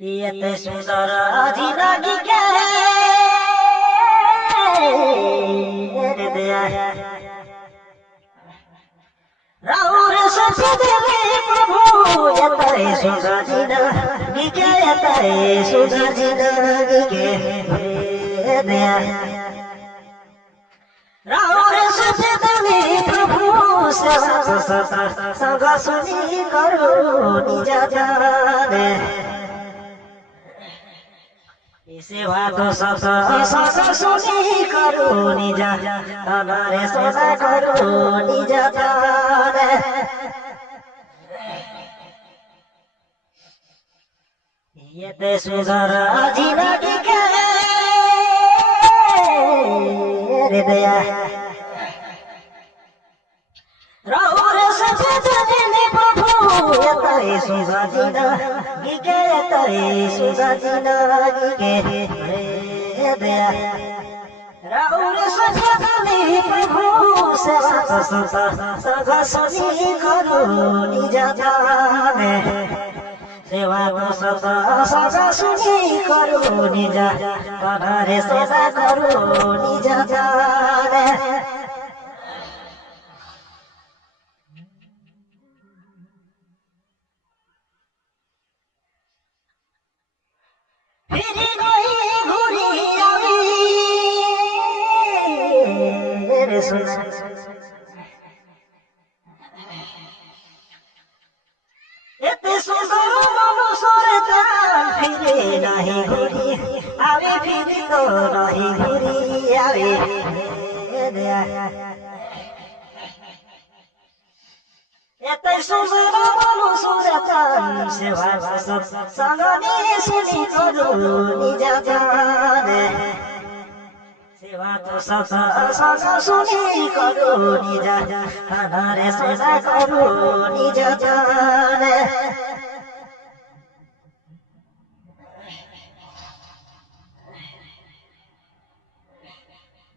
यते सुंदर जिंदगी के दया राउर सचिद प्रभु यते सुंदर जिंदगी के यते सुंदर जिंदगी के दया राउर सचिद प्रभु संग सुनी करो निज जाने सेवा तो सब सुनी करो निज अनारे सेवा करो निज जाने ये ते सुंदर जिंदगी के हृदय राउर सचिद प्रभु यते सुंदर जिंदगी के यते सुंदर जिंदगी के हृदय राउर सचिद प्रभु संग सुनी करो निज जाने सेवा को संग सुनी करो निज अनारे सेवा करो निज जाने फिरी कोई घूरी आवी मेरे सुना एते सुंदर मनुष्य फिरे नहीं घूरी आवी फिरी तो नहीं घूरी आवी एते सुंदर मनुष्य सेवा संगनी सुनी करो निज जाने सेवा तो संग सुनी करो निज अनारे सेवा करो निज जाने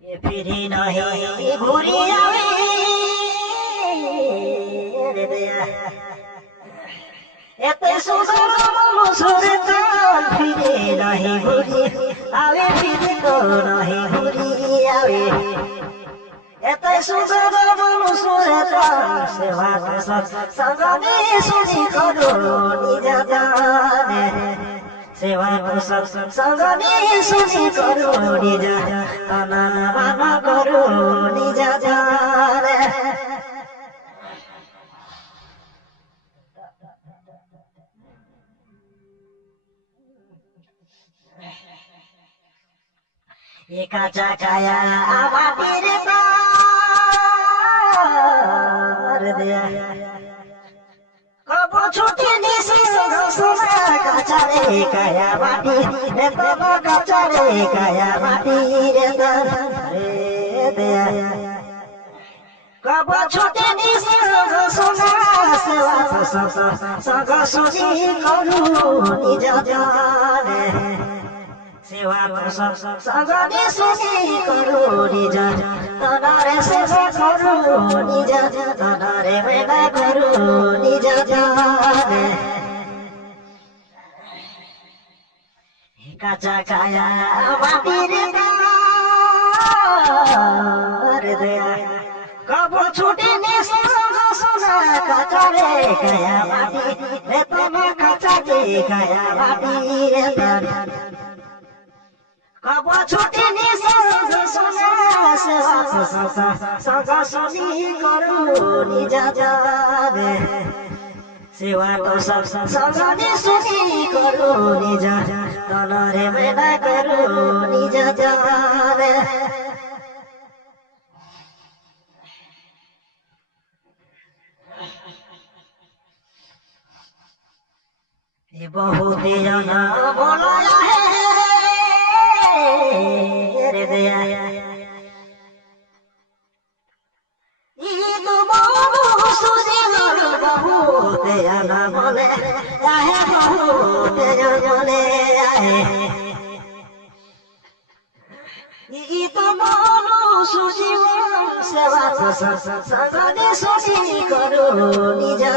ये फिरी नहीं घूरी आवे एते सुंदर मनुष्य फिरे नहीं घूरी आवे फिरी तो नहीं घूरी आवे एते सुंदर मनुष्य सेवा संगनी सुनी करो निज जाने सेवा को संगनी सुनी करो निज अनामा करो निज जाने एका चाकाया माटीर तार दिया कब छुट्टी निसी सुना कचारे काया माटी रे तब कचारे काया माटी रे दिया कब छुट्टी निसी सुना सेवा संग सुनी करू निज जाने सेवा संगनी सुनी करो निज तनारे सेवा करो निज तनारे मेला करो निज जाने काचा काया माटीर तार दया कब छुटी निसी सुना कचारे काया माटी रे तब कचारे काया माटी रे कब छुट्टी निसी सुना सेवा संग सुनी करो निज जाने सेवा को संगनी सुनी करो निज तनारे मेला करो निज जाने ये बहुत जना बोलाया है दया ये तो मनुष्य जीवन बहुत जना बोले आए बहुत जने आए ये तो मनुष्य जीवन ସେବା ତ ସଙ୍ଗରେ ଶୁଣି କରୁ ନିଜ